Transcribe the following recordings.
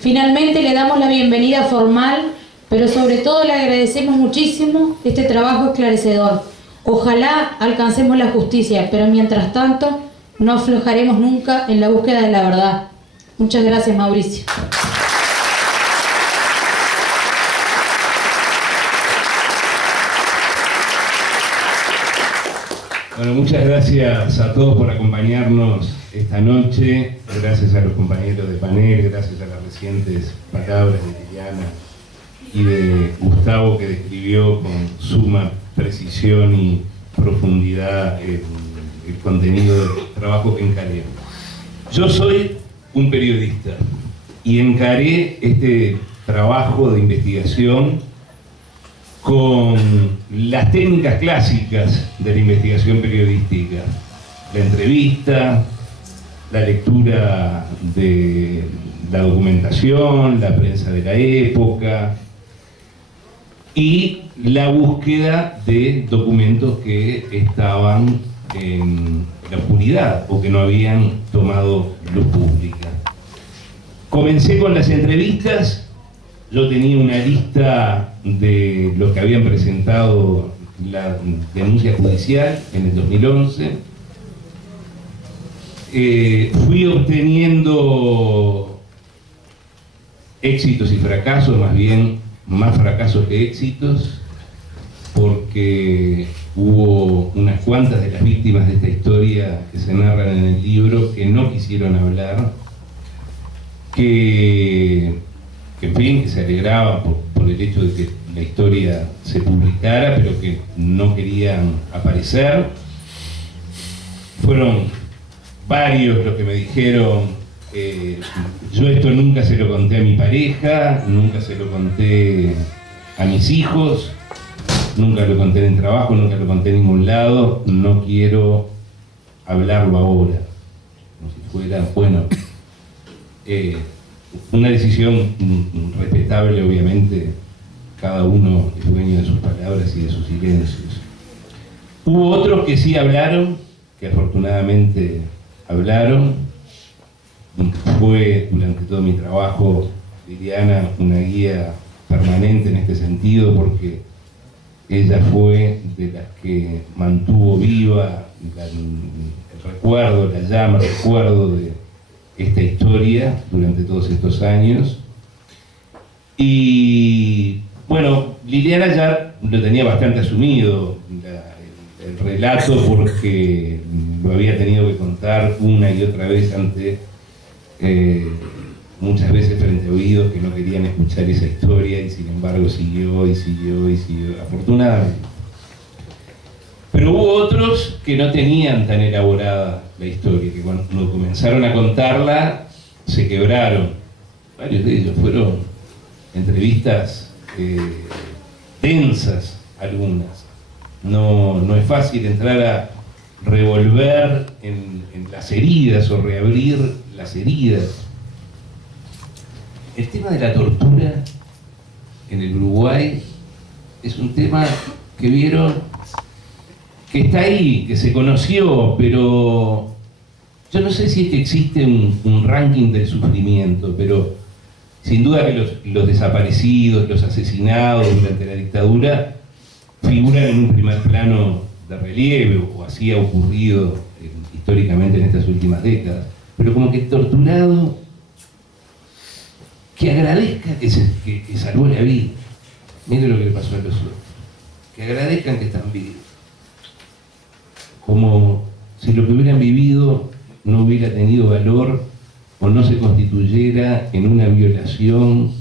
Finalmente le damos la bienvenida formal, pero sobre todo le agradecemos muchísimo este trabajo esclarecedor. Ojalá alcancemos la justicia, pero mientras tanto no aflojaremos nunca en la búsqueda de la verdad. Muchas gracias, Mauricio. Bueno, muchas gracias a todos por acompañarnos esta noche. Gracias a los compañeros de panel, gracias a las recientes palabras de Liliana y de Gustavo, que describió con suma precisión y profundidad el contenido del trabajo que encaré. Yo soy un periodista y encaré este trabajo de investigación con las técnicas clásicas de la investigación periodística: la entrevista, la lectura de la documentación, la prensa de la época y la búsqueda de documentos que estaban en la oscuridad o que no habían tomado luz pública. Comencé con las entrevistas. Yo tenía una lista de los que habían presentado la denuncia judicial en el 2011. Fui obteniendo éxitos y fracasos, más bien más fracasos que éxitos, porque hubo unas cuantas de las víctimas de esta historia que se narran en el libro que no quisieron hablar, que en fin, que se alegraban por el hecho de que la historia se publicara, pero que no querían aparecer. Fueron varios los que me dijeron: yo esto nunca se lo conté a mi pareja, nunca se lo conté a mis hijos, nunca lo conté en el trabajo, nunca lo conté en ningún lado, no quiero hablarlo ahora. Como si fuera, bueno, una decisión respetable, obviamente, cada uno es dueño de sus palabras y de sus silencios. Hubo otros que sí hablaron, que afortunadamente hablaron. Fue durante todo mi trabajo Liliana una guía permanente en este sentido, porque ella fue de las que mantuvo viva el recuerdo, la llama, el recuerdo de esta historia durante todos estos años. Y bueno, Liliana ya lo tenía bastante asumido, el relato, porque lo había tenido que contar una y otra vez ante muchas veces frente a oídos que no querían escuchar esa historia, y sin embargo siguió y siguió y siguió, afortunadamente. Pero hubo otros que no tenían tan elaborada la historia, que cuando comenzaron a contarla se quebraron. Varios de ellos fueron entrevistas densas, algunas. No es fácil entrar a revolver en las heridas o reabrir las heridas. El tema de la tortura en el Uruguay es un tema que vieron que está ahí, que se conoció, pero yo no sé si es que existe un ranking del sufrimiento, pero sin duda que los desaparecidos, los asesinados durante la dictadura figuran en un primer plano de relieve, o así ha ocurrido históricamente en estas últimas décadas. Pero como que el torturado que agradezca que salvó la vida. Mire lo que le pasó a los otros. Que agradezcan que están vivos. Como si lo que hubieran vivido no hubiera tenido valor o no se constituyera en una violación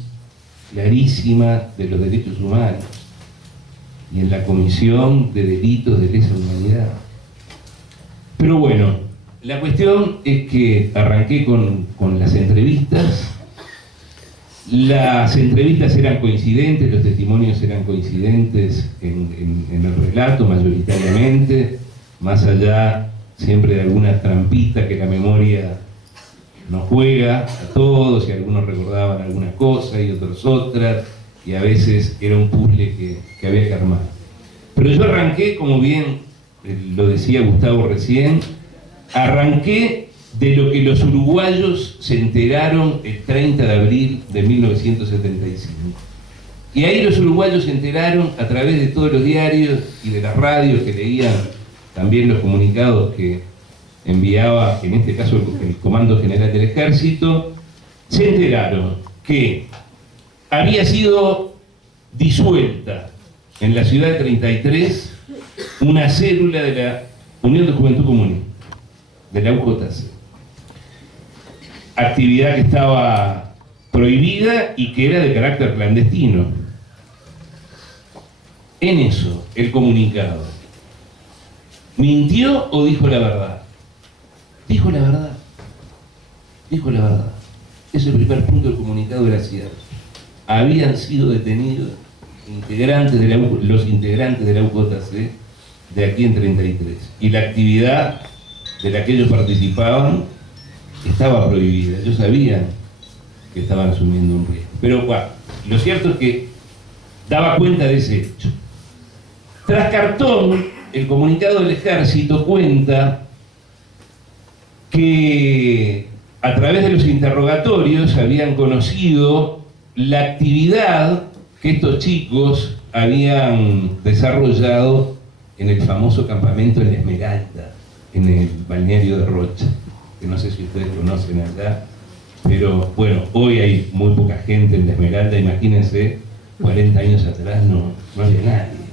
clarísima de los derechos humanos y en la comisión de delitos de lesa humanidad. Pero bueno, la cuestión es que arranqué con las entrevistas. Las entrevistas eran coincidentes, los testimonios eran coincidentes en el relato mayoritariamente, más allá siempre de alguna trampita que la memoria nos juega a todos, y algunos recordaban alguna cosa y otros otras, y a veces era un puzzle que había que armar. Pero yo arranqué, como bien lo decía Gustavo recién, arranqué de lo que los uruguayos se enteraron el 30 de abril de 1975. Y ahí los uruguayos se enteraron a través de todos los diarios y de las radios que leían también los comunicados que enviaba, en este caso, el Comando General del Ejército. Se enteraron que había sido disuelta en la ciudad de 33 una célula de la Unión de Juventud Comunista, de la UJC. Actividad que estaba prohibida y que era de carácter clandestino. En eso, el comunicado, ¿mintió o dijo la verdad? Dijo la verdad. Dijo la verdad. Es el primer punto del comunicado de la ciudad. Habían sido detenidos los integrantes de la UJC de aquí en 33. Y la actividad de la que ellos participaban estaba prohibida. Ellos sabían que estaban asumiendo un riesgo. Pero bueno, lo cierto es que daba cuenta de ese hecho. Tras cartón, el comunicado del Ejército cuenta que a través de los interrogatorios habían conocido la actividad que estos chicos habían desarrollado en el famoso campamento en Esmeralda, en el balneario de Rocha, que no sé si ustedes conocen allá, pero bueno, hoy hay muy poca gente en la Esmeralda. Imagínense, 40 años atrás no había nadie.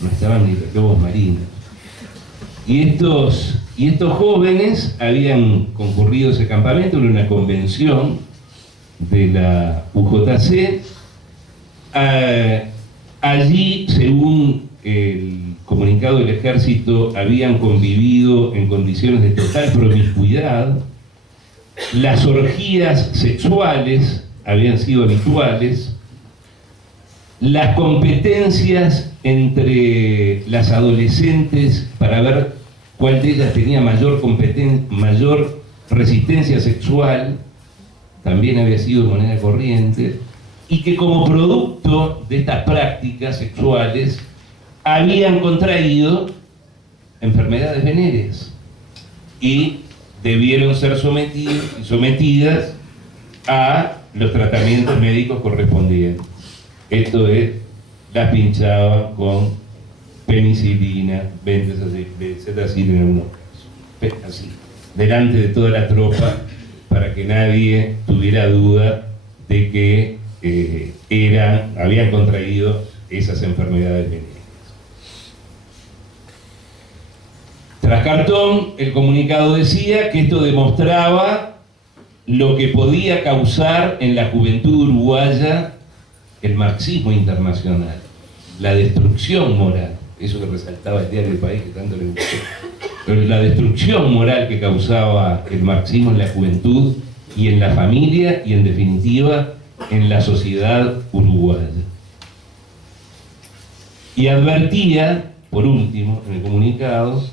No estaban ni los lobos marinos. Y estos jóvenes habían concurrido a ese campamento en una convención de la UJC. Allí, según el comunicado del Ejército, habían convivido en condiciones de total promiscuidad. Las orgías sexuales habían sido habituales. Las competencias entre las adolescentes para ver cuál de ellas tenía mayor resistencia sexual también había sido moneda corriente, y que como producto de estas prácticas sexuales habían contraído enfermedades venéreas y debieron ser sometidas a los tratamientos médicos correspondientes. Esto es, las pinchaban con penicilina, benzetacil en algunos casos, así, delante de toda la tropa, para que nadie tuviera duda de que habían contraído esas enfermedades venéreas. Tras cartón, el comunicado decía que esto demostraba lo que podía causar en la juventud uruguaya el marxismo internacional, la destrucción moral, eso que resaltaba el diario El País, que tanto le gustó, pero la destrucción moral que causaba el marxismo en la juventud y en la familia y, en definitiva, en la sociedad uruguaya. Y advertía, por último, en el comunicado,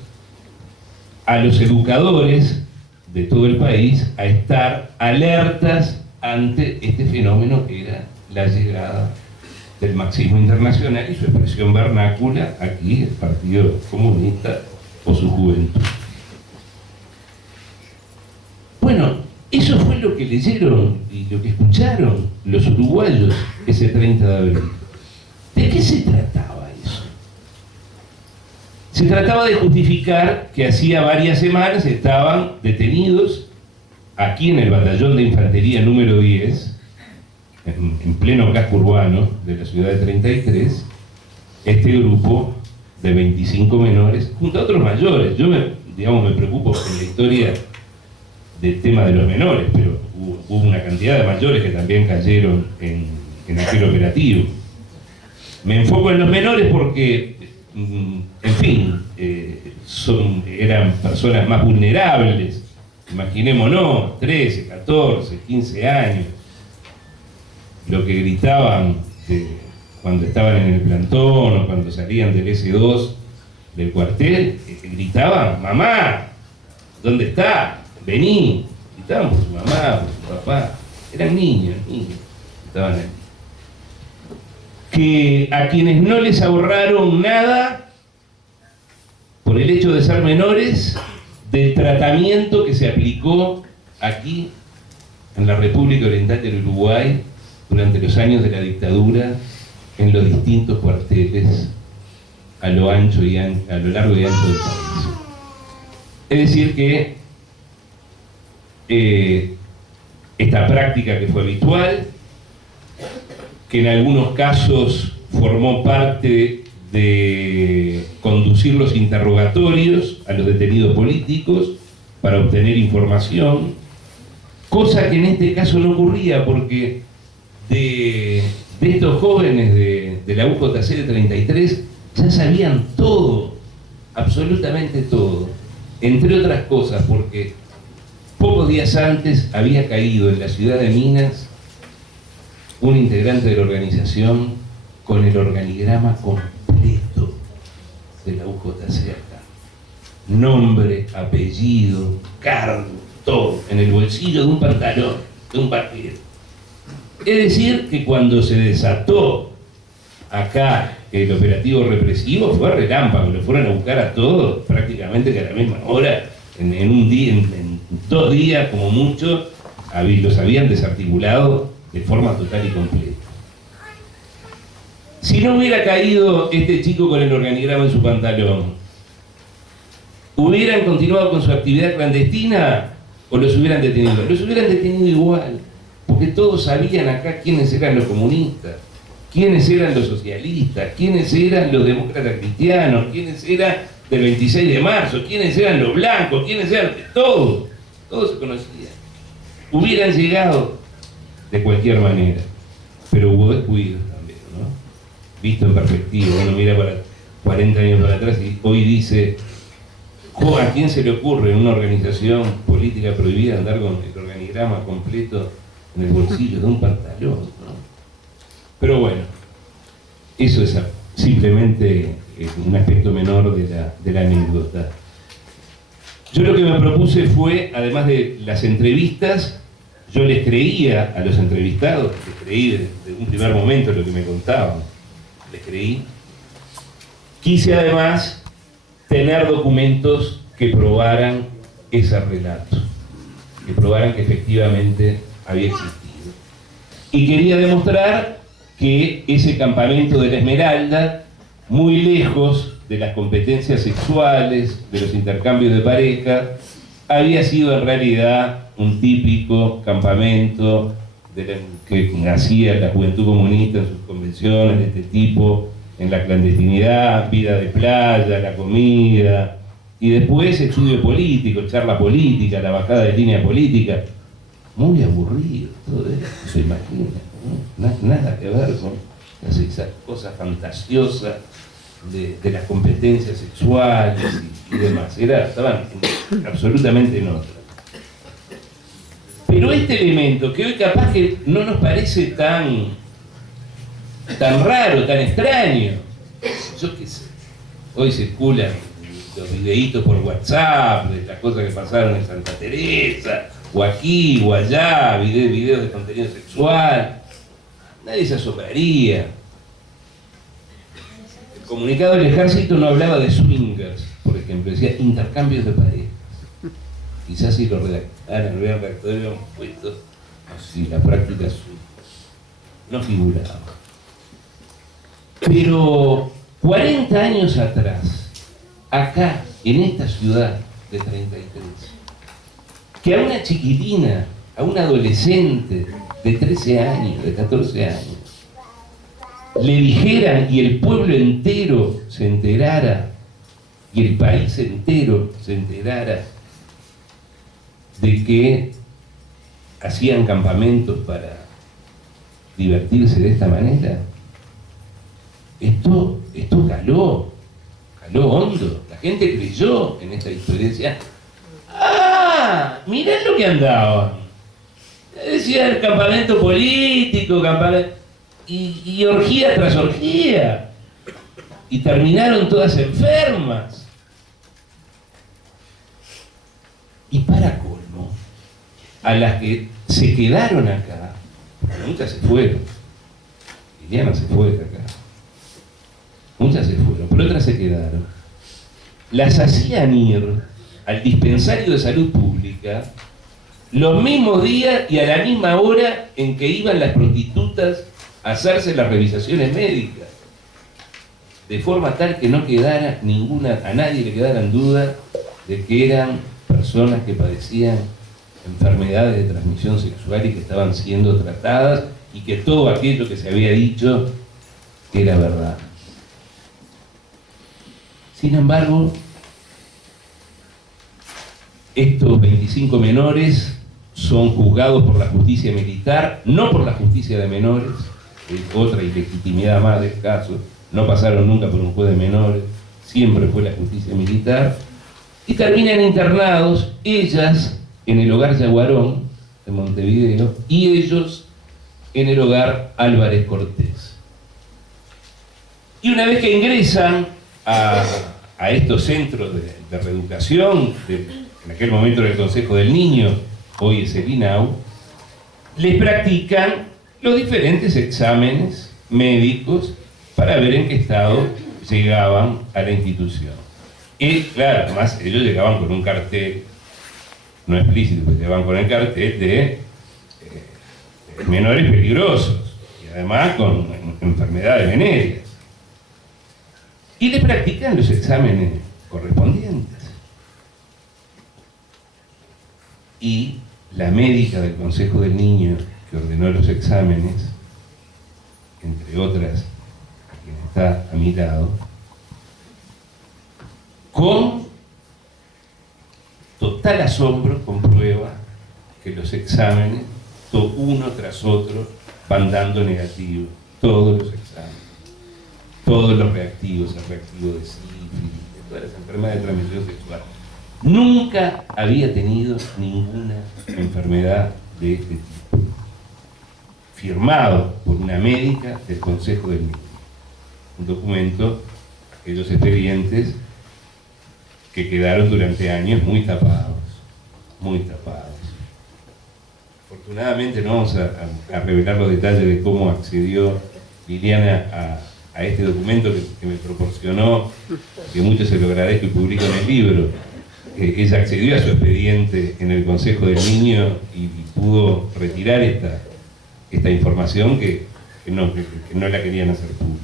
a los educadores de todo el país a estar alertas ante este fenómeno que era la llegada del marxismo internacional y su expresión vernácula aquí, el Partido Comunista o su juventud. Bueno, eso fue lo que leyeron y lo que escucharon los uruguayos ese 30 de abril. ¿De qué se trataba eso? Se trataba de justificar que hacía varias semanas estaban detenidos aquí en el batallón de infantería número 10, en pleno casco urbano de la ciudad de 33, este grupo de 25 menores, junto a otros mayores. Yo me preocupo por la historia del tema de los menores, pero hubo una cantidad de mayores que también cayeron en aquel operativo. Me enfoco en los menores porque, en fin, eran personas más vulnerables. Imaginémonos, 13, 14, 15 años. Lo que gritaban cuando estaban en el plantón o cuando salían del S2 del cuartel, gritaban: mamá, ¿dónde está? Vení. Gritaban por su mamá, por su papá. Eran niños, estaban ahí. Que a quienes no les ahorraron nada por el hecho de ser menores, del tratamiento que se aplicó aquí en la República Oriental del Uruguay durante los años de la dictadura en los distintos cuarteles a lo largo y ancho del país. Es decir que esta práctica que fue habitual, que en algunos casos formó parte de conducir los interrogatorios a los detenidos políticos para obtener información, cosa que en este caso no ocurría porque de estos jóvenes de la UJC de 33 ya sabían todo, absolutamente todo, entre otras cosas porque pocos días antes había caído en la ciudad de Minas un integrante de la organización con el organigrama completo de la UJC acá. Nombre, apellido, cargo, todo, en el bolsillo de un pantalón, de un vaquero. Es decir, que cuando se desató acá el operativo represivo fue relámpago, lo fueron a buscar a todos prácticamente que a la misma hora, en un día, en 2 días como mucho, los habían desarticulado de forma total y completa. Si no hubiera caído este chico con el organigrama en su pantalón, ¿hubieran continuado con su actividad clandestina o los hubieran detenido? Los hubieran detenido igual, porque todos sabían acá quiénes eran los comunistas, quiénes eran los socialistas, quiénes eran los demócratas cristianos, quiénes eran del 26 de marzo, quiénes eran los blancos, quiénes eran todos se conocían. Hubieran llegado de cualquier manera, pero hubo descuidos también, ¿no? Visto en perspectiva, uno mira para 40 años para atrás y hoy dice, ¿a quién se le ocurre en una organización política prohibida andar con el organigrama completo en el bolsillo de un pantalón, ¿no? Pero bueno, eso es simplemente un aspecto menor de la anécdota. Yo lo que me propuse fue, además de las entrevistas, yo les creía a los entrevistados, les creí desde un primer momento lo que me contaban, les creí. Quise además tener documentos que probaran ese relato, que probaran que efectivamente había existido. Y quería demostrar que ese campamento de la Esmeralda, muy lejos de las competencias sexuales, de los intercambios de pareja, había sido en realidad un típico campamento que hacía la Juventud Comunista en sus convenciones de este tipo, en la clandestinidad, vida de playa, la comida, y después estudio político, charla política, la bajada de línea política. Muy aburrido todo eso, se imagina, ¿no? Nada que ver con esas cosas fantasiosas de las competencias sexuales y demás. Estaban absolutamente en otra. Pero este elemento, que hoy capaz que no nos parece tan raro, tan extraño, yo qué sé, hoy circulan los videitos por WhatsApp de las cosas que pasaron en Santa Teresa, o aquí, o allá, videos de contenido sexual, nadie se asombraría. El comunicado del ejército no hablaba de swingers, por ejemplo, decía intercambios de parejas. Quizás si lo redactaran, lo hubieran redactado, lo hubieran puesto así, la práctica no figuraba. Pero 40 años atrás, acá, en esta ciudad de 33, que a una chiquitina, a una adolescente de 13 años, de 14 años, le dijeran y el pueblo entero se enterara, y el país entero se enterara de que hacían campamentos para divertirse de esta manera, esto caló hondo. La gente creyó en esta historia, decía, mirá lo que andaban. Decía el campamento político, y orgía tras orgía. Y terminaron todas enfermas. Y para colmo, a las que se quedaron acá, porque muchas se fueron, Liliana se fue de acá, muchas se fueron, pero otras se quedaron, las hacían ir al dispensario de salud pública los mismos días y a la misma hora en que iban las prostitutas a hacerse las revisaciones médicas, de forma tal que no quedara a nadie le quedara en duda de que eran personas que padecían enfermedades de transmisión sexual y que estaban siendo tratadas, y que todo aquello que se había dicho era verdad. Sin embargo, estos 25 menores son juzgados por la justicia militar, no por la justicia de menores, que es otra ilegitimidad más del caso. No pasaron nunca por un juez de menores, siempre fue la justicia militar, y terminan internados, ellas en el hogar Yaguarón de Montevideo y ellos en el hogar Álvarez Cortés. Y una vez que ingresan a estos centros de reeducación, en aquel momento era el Consejo del Niño, hoy es el INAU, les practican los diferentes exámenes médicos para ver en qué estado llegaban a la institución. Y claro, además ellos llegaban con un cartel, no explícito, pero llegaban con el cartel de menores peligrosos, y además con enfermedades venéreas. Y les practican los exámenes correspondientes. Y la médica del Consejo del Niño que ordenó los exámenes, entre otras, quien está a mi lado, con total asombro comprueba que los exámenes, uno tras otro, van dando negativo, todos los exámenes, todos los reactivos, el reactivo de sífilis, de todas las enfermedades de transmisión sexual. Nunca había tenido ninguna enfermedad de este tipo, firmado por una médica del Consejo del Niño. Un documento, aquellos expedientes que quedaron durante años muy tapados, muy tapados. Afortunadamente no vamos a revelar los detalles de cómo accedió Liliana a este documento que me proporcionó, que mucho se lo agradezco y publico en el libro. Ella accedió a su expediente en el Consejo del Niño y pudo retirar esta información que no la querían hacer pública.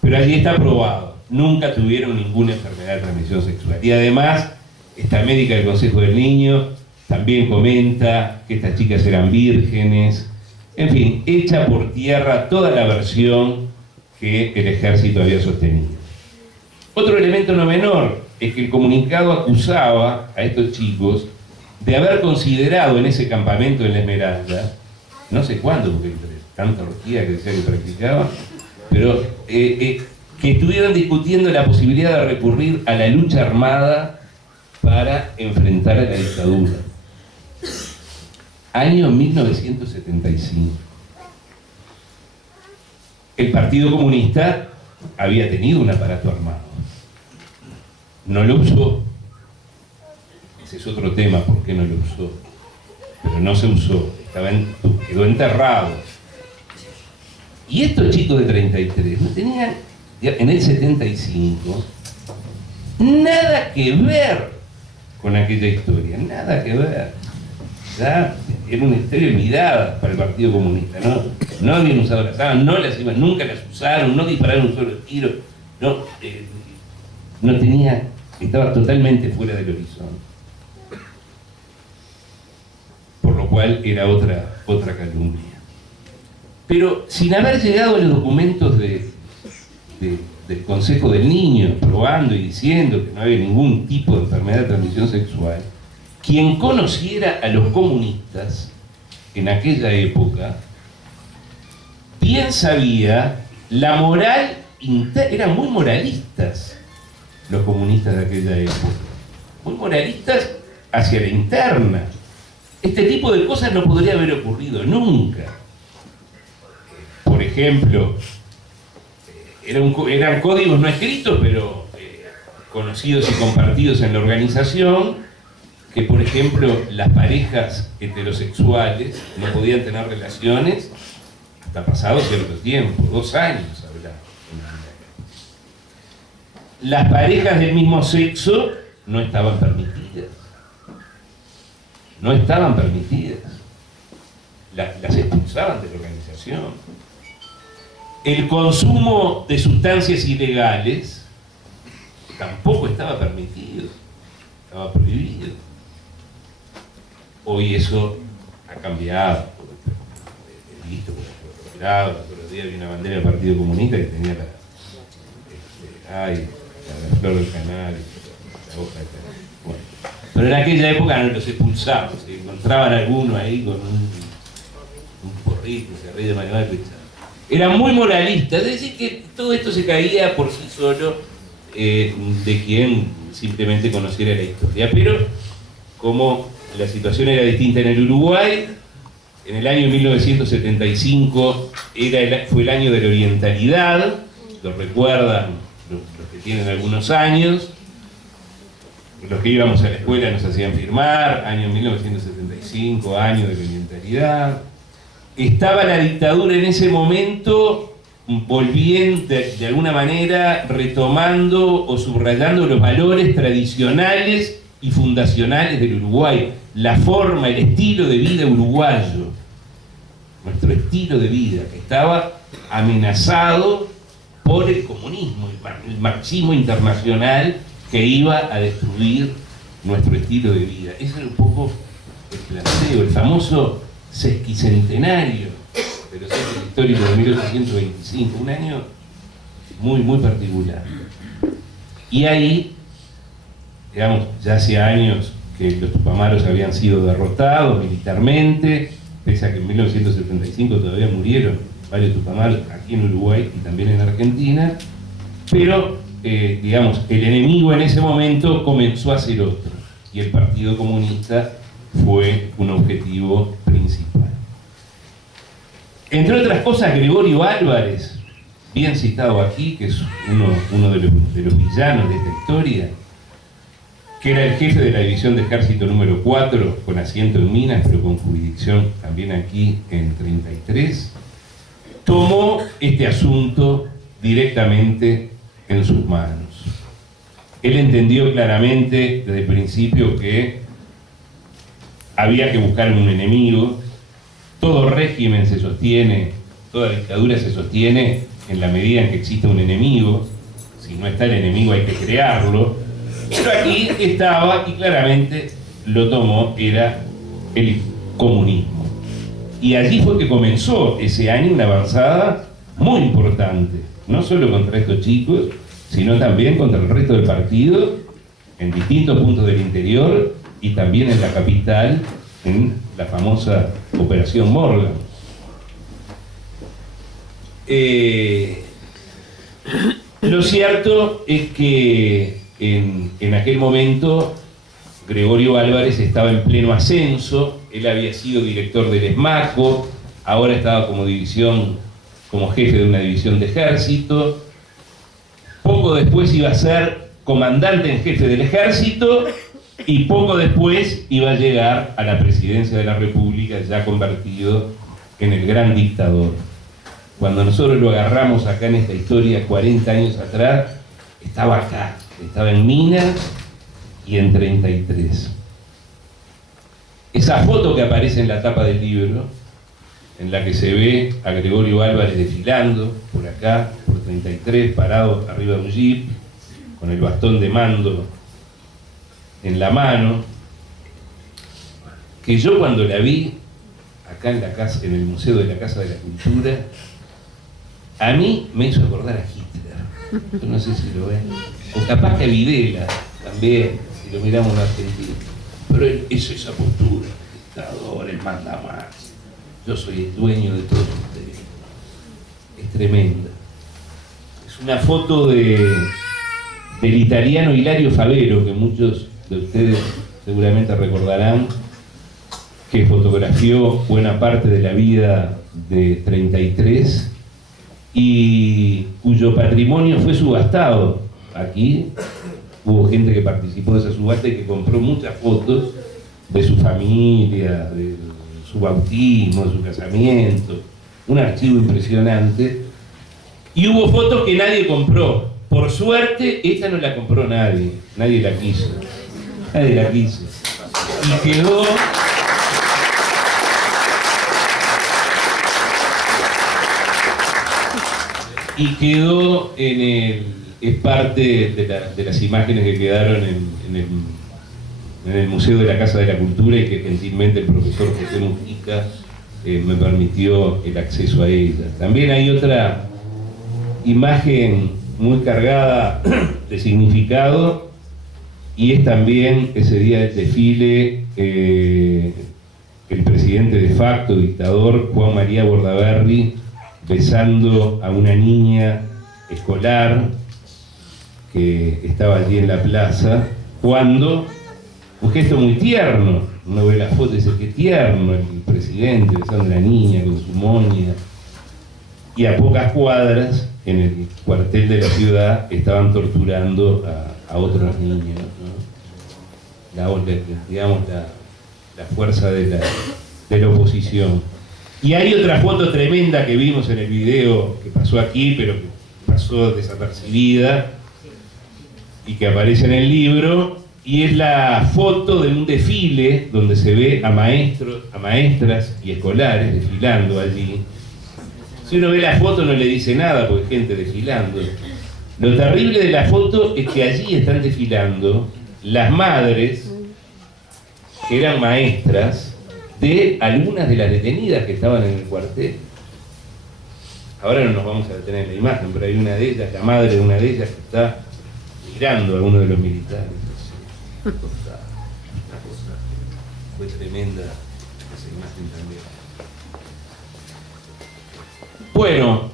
Pero allí está probado, nunca tuvieron ninguna enfermedad de transmisión sexual. Y además, esta médica del Consejo del Niño también comenta que estas chicas eran vírgenes. En fin, echa por tierra toda la versión que el ejército había sostenido. Otro elemento no menor es que el comunicado acusaba a estos chicos de haber considerado en ese campamento en La Esmeralda, no sé cuándo, porque entre tanta orgía que decía que practicaban, pero que estuvieron discutiendo la posibilidad de recurrir a la lucha armada para enfrentar a la dictadura. Año 1975. El Partido Comunista había tenido un aparato armado. No lo usó. Ese es otro tema, ¿por qué no lo usó? Pero no se usó, quedó enterrado. Y estos chicos de 33 no tenían, en el 75, nada que ver con aquella historia, nada que ver. Ya era una historia olvidada para el Partido Comunista, no habían usado las armas, nunca las usaron, no dispararon un solo tiro, no tenía, estaba totalmente fuera del horizonte. Por lo cual era otra calumnia. Pero sin haber llegado a los documentos del Consejo del Niño, probando y diciendo que no había ningún tipo de enfermedad de transmisión sexual, quien conociera a los comunistas en aquella época, bien sabía la moral, eran muy moralistas los comunistas de aquella época, muy moralistas hacia la interna. Este tipo de cosas no podría haber ocurrido nunca. Por ejemplo, eran códigos no escritos, pero conocidos y compartidos en la organización, que por ejemplo las parejas heterosexuales no podían tener relaciones hasta pasado cierto tiempo, 2 años habrá. Las parejas del mismo sexo no estaban permitidas. No estaban permitidas. Las expulsaban de la organización. El consumo de sustancias ilegales tampoco estaba permitido, estaba prohibido. Hoy eso ha cambiado. He visto por otro lado, el otro día había una bandera del Partido Comunista que tenía la flor del canal, la hoja de canal. Bueno, pero en aquella época no los expulsaban, se encontraban algunos ahí con un porrito, se reía de Manuel Pechado. Eran muy moralistas, es decir, que todo esto se caía por sí solo de quien simplemente conociera la historia. Pero como la situación era distinta en el Uruguay, en el año 1975 fue el año de la orientalidad, lo recuerdan los que tienen algunos años, los que íbamos a la escuela nos hacían firmar, año 1975, año de la orientalidad. Estaba la dictadura en ese momento volviendo, de alguna manera, retomando o subrayando los valores tradicionales y fundacionales del Uruguay, la forma, el estilo de vida uruguayo, nuestro estilo de vida, que estaba amenazado por el comunismo, el marxismo internacional que iba a destruir nuestro estilo de vida. Ese era un poco el planteo, el famoso sesquicentenario de los hechos históricos de 1825, un año muy, muy particular. Y ahí, digamos, ya hacía años que los tupamaros habían sido derrotados militarmente, pese a que en 1975 todavía murieron varios tupamaros aquí en Uruguay y también en Argentina, pero, digamos, el enemigo en ese momento comenzó a ser otro, y el Partido Comunista fue un objetivo principal. Entre otras cosas, Gregorio Álvarez, bien citado aquí, que es uno de los villanos de esta historia, que era el jefe de la división de ejército número 4, con asiento en Minas, pero con jurisdicción también aquí en 33, tomó este asunto directamente en sus manos. Él entendió claramente desde el principio que había que buscar un enemigo. Todo régimen se sostiene, toda dictadura se sostiene en la medida en que existe un enemigo. Si no está el enemigo hay que crearlo. Pero aquí estaba, y claramente lo tomó, era el comunismo. Y allí fue que comenzó ese año una avanzada muy importante, no solo contra estos chicos, sino también contra el resto del partido, en distintos puntos del interior y también en la capital, en la famosa Operación Morgan. Lo cierto es que en aquel momento Gregorio Álvarez estaba en pleno ascenso. Él había sido director del ESMACO, ahora estaba como jefe de una división de ejército. Poco después iba a ser comandante en jefe del ejército y poco después iba a llegar a la presidencia de la República, ya convertido en el gran dictador. Cuando nosotros lo agarramos acá en esta historia 40 años atrás, estaba acá, estaba en Minas y en 33. Esa foto que aparece en la tapa del libro, en la que se ve a Gregorio Álvarez desfilando por acá, por 33, parado arriba de un jeep, con el bastón de mando en la mano, que yo cuando la vi acá en la casa, en el Museo de la Casa de la Cultura, a mí me hizo acordar a Hitler. Yo no sé si lo ven, o capaz que a Videla también, si lo miramos en Argentina, pero él es esa postura, el dictador, el manda más, yo soy el dueño de todos ustedes. Es tremenda. Es una foto del italiano Hilario Favero, que muchos de ustedes seguramente recordarán, que fotografió buena parte de la vida de 33 y cuyo patrimonio fue subastado. Aquí hubo gente que participó de esa subasta y que compró muchas fotos de su familia, de su bautismo, de su casamiento, un archivo impresionante. Y hubo fotos que nadie compró. Por suerte, esta no la compró nadie la quiso. Nadie la quiso. Y quedó en el... es parte de las imágenes que quedaron en el Museo de la Casa de la Cultura, y que gentilmente el profesor José Mujica me permitió el acceso a ella. También hay otra imagen muy cargada de significado, y es también ese día del desfile, el presidente de facto, dictador, Juan María Bordaberry, besando a una niña escolar que estaba allí en la plaza, cuando, un gesto muy tierno, uno ve la foto y dice, qué tierno el presidente besando a la niña con su moña, y a pocas cuadras, en el cuartel de la ciudad, estaban torturando a otros niños, ¿no? Digamos, la fuerza de la oposición. Y hay otra foto tremenda que vimos en el video, que pasó aquí, pero que pasó desapercibida, y que aparece en el libro, y es la foto de un desfile donde se ve a maestros, a maestras y escolares desfilando allí. Si uno ve la foto no le dice nada, porque hay gente desfilando. Lo terrible de la foto es que allí están desfilando las madres, que eran maestras, de algunas de las detenidas que estaban en el cuartel. Ahora no nos vamos a detener en la imagen, pero hay una de ellas, la madre de una de ellas, que está mirando a uno de los militares. Una cosa fue tremenda esa imagen también. Bueno,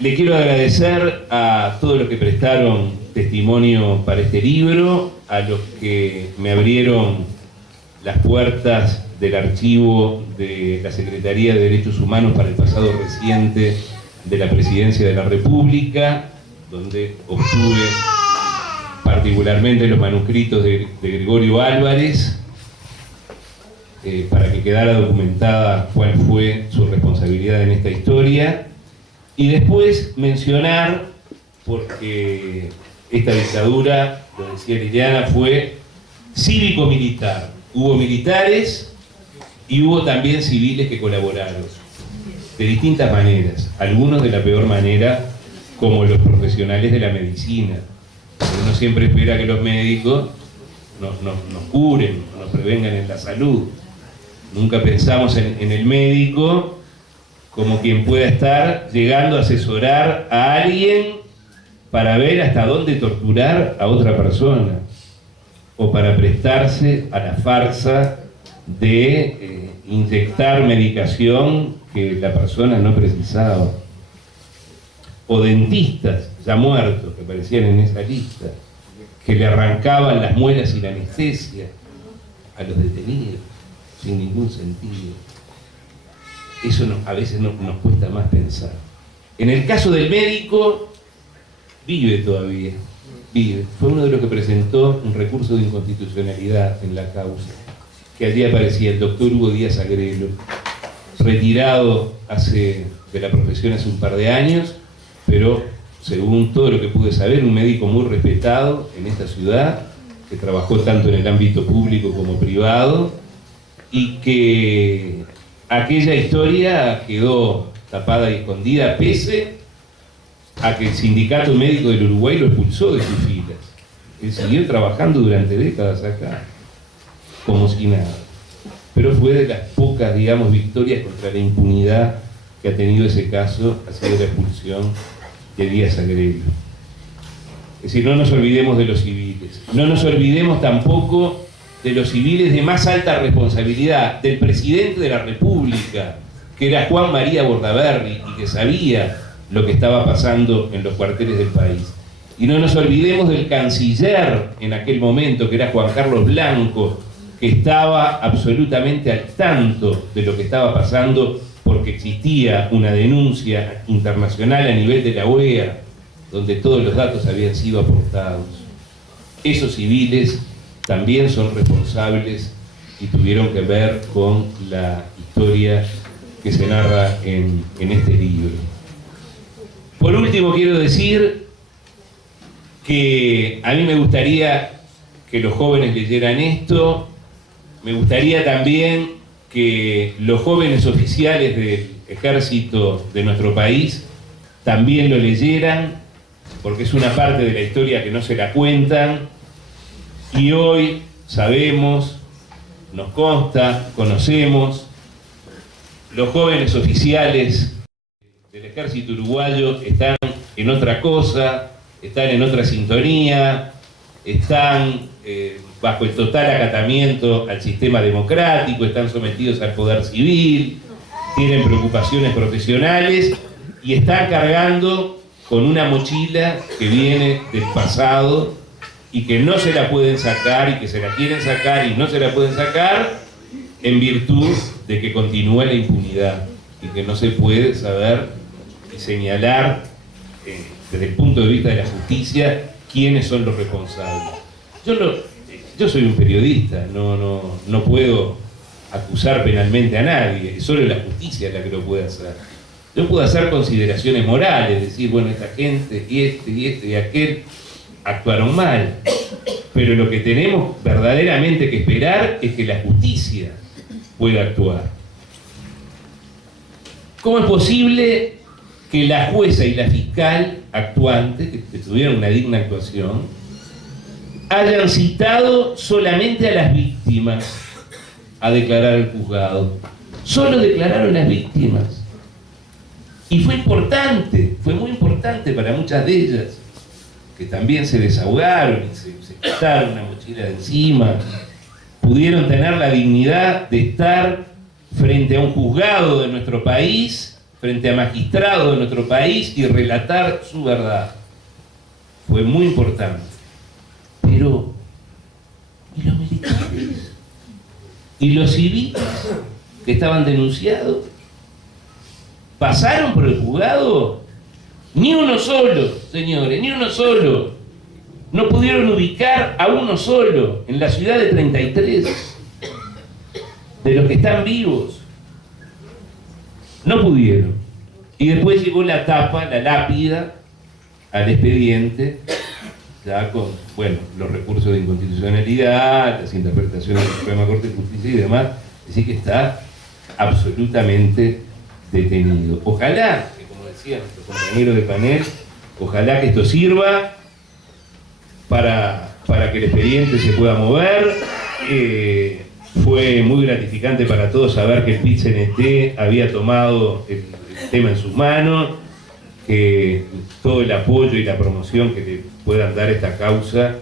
le quiero agradecer a todos los que prestaron testimonio para este libro, a los que me abrieron las puertas del archivo de la Secretaría de Derechos Humanos para el pasado reciente de la Presidencia de la República, donde obtuve particularmente los manuscritos de Gregorio Álvarez, para que quedara documentada cuál fue su responsabilidad en esta historia, y después mencionar, porque esta dictadura, lo decía Liliana, fue cívico-militar. Hubo militares y hubo también civiles que colaboraron, de distintas maneras, algunos de la peor manera, como los profesionales de la medicina. Uno siempre espera que los médicos nos curen, nos prevengan en la salud. Nunca pensamos en el médico como quien pueda estar llegando a asesorar a alguien para ver hasta dónde torturar a otra persona, o para prestarse a la farsa de inyectar medicación que la persona no precisaba. O dentistas ya muertos que aparecían en esa lista, que le arrancaban las muelas sin anestesia a los detenidos, sin ningún sentido. Eso a veces nos cuesta más pensar. En el caso del médico, vive todavía, vive. Fue uno de los que presentó un recurso de inconstitucionalidad en la causa, que allí aparecía el doctor Hugo Díaz Agrelo, retirado de la profesión hace un par de años, pero según todo lo que pude saber, un médico muy respetado en esta ciudad, que trabajó tanto en el ámbito público como privado, y que aquella historia quedó tapada y escondida, pese a que el Sindicato Médico del Uruguay lo expulsó de sus filas. Él siguió trabajando durante décadas acá, como si nada. Pero fue de las pocas, digamos, victorias contra la impunidad que ha tenido ese caso, ha sido la expulsión de Díaz Agrelo. Es decir, no nos olvidemos de los civiles. No nos olvidemos tampoco de los civiles de más alta responsabilidad, del presidente de la República, que era Juan María Bordaberry, y que sabía lo que estaba pasando en los cuarteles del país. Y no nos olvidemos del canciller en aquel momento, que era Juan Carlos Blanco, que estaba absolutamente al tanto de lo que estaba pasando, porque existía una denuncia internacional a nivel de la OEA, donde todos los datos habían sido aportados. Esos civiles también son responsables y tuvieron que ver con la historia que se narra en este libro. Por último, quiero decir que a mí me gustaría que los jóvenes leyeran esto. Me gustaría también que los jóvenes oficiales del ejército de nuestro país también lo leyeran, porque es una parte de la historia que no se la cuentan, y hoy sabemos, nos consta, conocemos, los jóvenes oficiales del ejército uruguayo están en otra cosa, están en otra sintonía, están bajo el total acatamiento al sistema democrático, están sometidos al poder civil, tienen preocupaciones profesionales y están cargando con una mochila que viene del pasado y que no se la pueden sacar, y que se la quieren sacar y no se la pueden sacar en virtud de que continúa la impunidad y que no se puede saber y señalar desde el punto de vista de la justicia quiénes son los responsables. Yo soy un periodista, no puedo acusar penalmente a nadie, es solo la justicia la que lo puede hacer. Yo puedo hacer consideraciones morales, decir, bueno, esta gente y este y aquel actuaron mal, pero lo que tenemos verdaderamente que esperar es que la justicia pueda actuar. ¿Cómo es posible que la jueza y la fiscal actuante, que tuvieron una digna actuación, hayan citado solamente a las víctimas a declarar al juzgado? Solo declararon las víctimas. Y fue importante, fue muy importante para muchas de ellas, que también se desahogaron y se quitaron una mochila de encima, pudieron tener la dignidad de estar frente a un juzgado de nuestro país, frente a magistrados de nuestro país y relatar su verdad. Fue muy importante. Pero, ¿y los militares? ¿Y los civiles que estaban denunciados? ¿Pasaron por el juzgado? Ni uno solo, señores, ni uno solo. No pudieron ubicar a uno solo en la ciudad de 33 de los que están vivos. No pudieron. Y después llegó la tapa, la lápida, al expediente, ya con, bueno, los recursos de inconstitucionalidad, las interpretaciones de la Suprema Corte de Justicia y demás. Así que está absolutamente detenido. Ojalá, que como decía nuestro compañero de panel, ojalá que esto sirva para que el expediente se pueda mover. Fue muy gratificante para todos saber que el PIT-CNT había tomado el tema en sus manos, que todo el apoyo y la promoción que le puedan dar a esta causa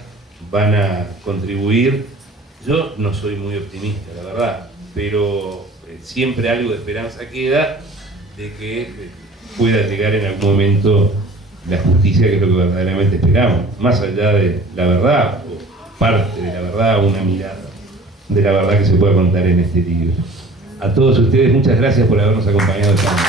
van a contribuir. Yo no soy muy optimista, la verdad, pero siempre algo de esperanza queda de que pueda llegar en algún momento la justicia, que es lo que verdaderamente esperamos, más allá de la verdad, o parte de la verdad, una mirada de la verdad que se pueda contar en este libro. A todos ustedes, muchas gracias por habernos acompañado esta noche.